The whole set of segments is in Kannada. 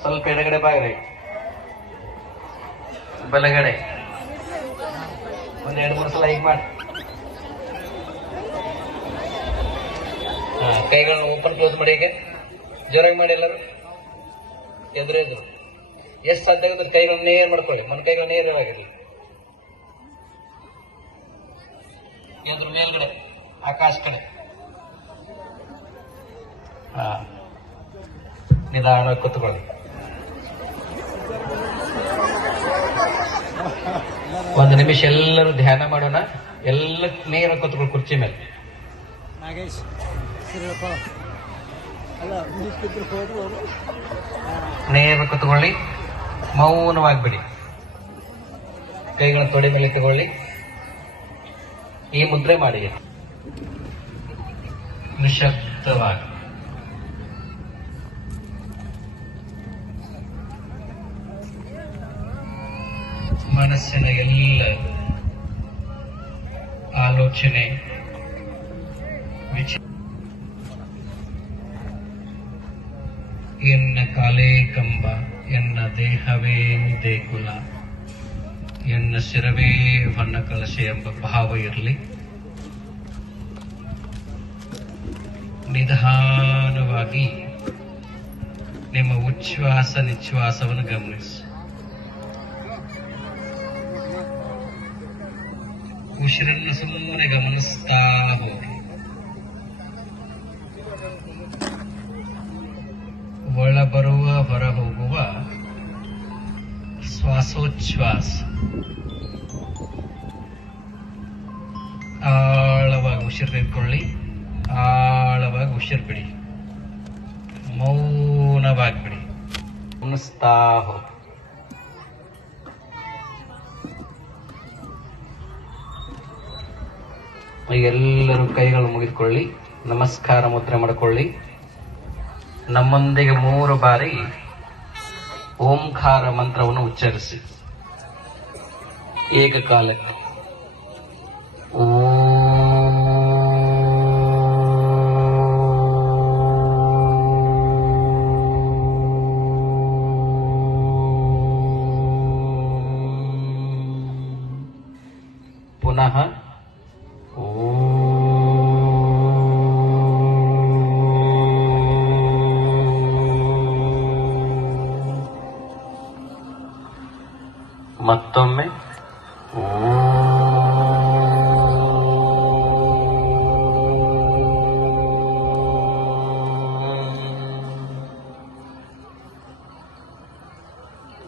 ಸ್ವಲ್ಪ ಎಡಗಡೆ ಬಾಗ್ರಿ ಬಲಗಡೆ. ಒಂದ್ ಎರಡು ಮೂರು ಸಲ ಹೀಗೆ ಮಾಡಿ. ಕೈಗಳನ್ನ ಓಪನ್ ಕ್ಲೋಸ್ ಮಾಡಿ ಈಗ ಜೋರಾಗಿ ಮಾಡಿ ಎಲ್ಲರೂ. ಎದುರು ಎದುರು. ಎಷ್ಟು ಸಾಧ್ಯ ಆಗುತ್ತೆ ಕೈಗಳನ್ನ ನೇರ್ ಮಾಡ್ಕೊಳ್ಳಿ. ಮನ ಕೈಗಳು ನೇರವಾಗಿರಲಿ ಎದುರು, ಮೇಲ್ಗಡೆ. ಆಕಾಶ ಕಡೆ. ಹಾ. ನಿಧಾನವಾಗಿ ಕೂತ್ಕೊಳ್ಳಿ. ಒಂದು ನಿಮಿಷ ಎಲ್ಲರೂ ಧ್ಯಾನ ಮಾಡೋಣ. ಎಲ್ಲ ನೇರ ಕೂತ್ಕೊಳ್ಳಿ ಕುರ್ಚಿ ಮೇಲೆ. ನಾಗೇಶ್ ನೇರ ಕೂತ್ಕೊಳ್ಳಿ. ಮೌನವಾಗ್ಬಿಡಿ. ಕೈಗಳ ತೊಡೆ ಮೇಲೆ ತಗೊಳ್ಳಿ. ಈ ಮುದ್ರೆ ಮಾಡಿ. ನಿಶಬ್ದವಾಗಿ. ಮನಸ್ಸಿನ ಎಲ್ಲ ಆಲೋಚನೆ ಎನ್ನ ಕಾಲೇ ಕಂಬ, ಎನ್ನ ದೇಹವೇ ದೇಗುಲ ಎನ್ನ ಶಿರವೇ ಹೊನ್ನ ಕಲಶೆ ಎಂಬ ಭಾವ ಇರಲಿ. ನಿಧಾನವಾಗಿ ನಿಮ್ಮ ಉಚ್ಛ್ವಾಸ ನಿಶ್ವಾಸವನ್ನು ಗಮನಿಸಿ. ಉಸಿರನ್ನು ಸುಮ್ಮನೆ ಗಮನಿಸ್ತಾ ಹೋಗಿ ಒಳ ಬರುವ ಹೊರ ಹೋಗುವ ಶ್ವಾಸೋಚ್ಛ್ವಾಸ ಆಳವಾಗಿ ಉಸಿರು ತೆಗೆದುಕೊಳ್ಳಿ ಆಳವಾಗಿ ಉಸಿರು ಬಿಡಿ ಮೌನವಾಗಿ ಬಿಡಿ ಗಮನಿಸ್ತಾ ಹೋಗಿ ಎಲ್ಲರೂ ಕೈಗಳು ಮುಗಿದುಕೊಳ್ಳಿ. ನಮಸ್ಕಾರ ಮುದ್ರೆ ಮಾಡಿಕೊಳ್ಳಿ. ನಮ್ಮೊಂದಿಗೆ ಮೂರು ಬಾರಿ ಓಂಕಾರ ಮಂತ್ರವನ್ನು ಉಚ್ಚರಿಸಿ. ಏಕಕಾಲಕ್ಕೆ. ಓ ಪುನಃ. ಮತ್ತೊಮ್ಮೆ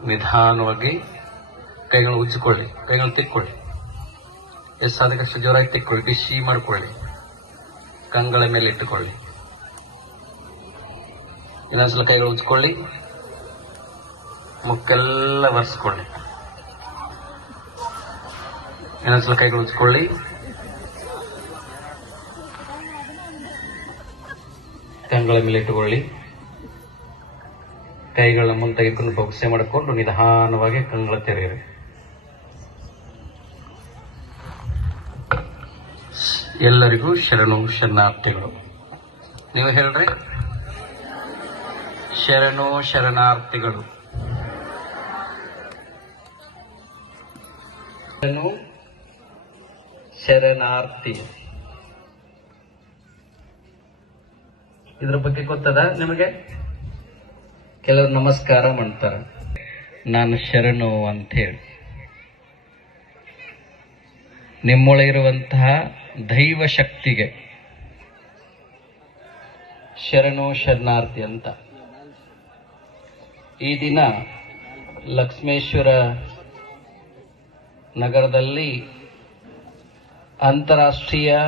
ನಿಧಾನವಾಗಿ ಕೈಗಳು ಉಜ್ಜಿಕೊಳ್ಳಿ ಕೈಗಳು ತಿಕ್ಕೊಳ್ಳಿ. ಎಷ್ಟು ಸಾಧಕಷ್ಟು ಜೋರಾಗಿ ತಿಕ್ಕೊಳ್ಳಿ, ಬಿಸಿ ಮಾಡ್ಕೊಳ್ಳಿ. ಕಂಗಳ ಮೇಲೆ ಇಟ್ಟುಕೊಳ್ಳಿ. ಇನ್ನೊಂದ್ಸಲ ಕೈಗಳು ಉಜ್ಕೊಳ್ಳಿ ಮುಕ್ಕೆಲ್ಲ ಒರೆಸ್ಕೊಳ್ಳಿ. ಇನ್ನೊಂದ್ಸಲ ಕೈಗಳು ಉಜ್ಕೊಳ್ಳಿ ಕಂಗಳ ಮೇಲೆ ಇಟ್ಟುಕೊಳ್ಳಿ. ಕೈಗಳ ಮುಂದೆ ತೆಗೆದುಕೊಂಡು ಬೊಗಸೆ ಮಾಡಿಕೊಂಡು ನಿಧಾನವಾಗಿ ಕಂಗಳ ತೆರೆಯಿರಿ. ಎಲ್ಲರಿಗೂ ಶರಣು ಶರಣಾರ್ಥಿಗಳು. ನೀವು ಹೇಳ್ರಿ. ಶರಣು ಶರಣಾರ್ಥಿಗಳು. ಶರಣು ಶರಣಾರ್ಥಿ. ಇದ್ರ ಬಗ್ಗೆ ಗೊತ್ತದ ನಿಮಗೆ? ಕೆಲವರು ನಮಸ್ಕಾರ ಮಾಡ್ತಾರೆ. ನಾನು ಶರಣು ಅಂತ ಹೇಳಿ ನಿಮ್ಮೊಳಗಿರುವಂತಹ ದೈವ ಶಕ್ತಿಗೆ. ಶರಣು ಶರಣಾರ್ಥಿ ಅಂತ. ಈ ದಿನ ಲಕ್ಷ್ಮೇಶ್ವರ ನಗರದಲ್ಲಿ ಅಂತಾರಾಷ್ಟ್ರೀಯ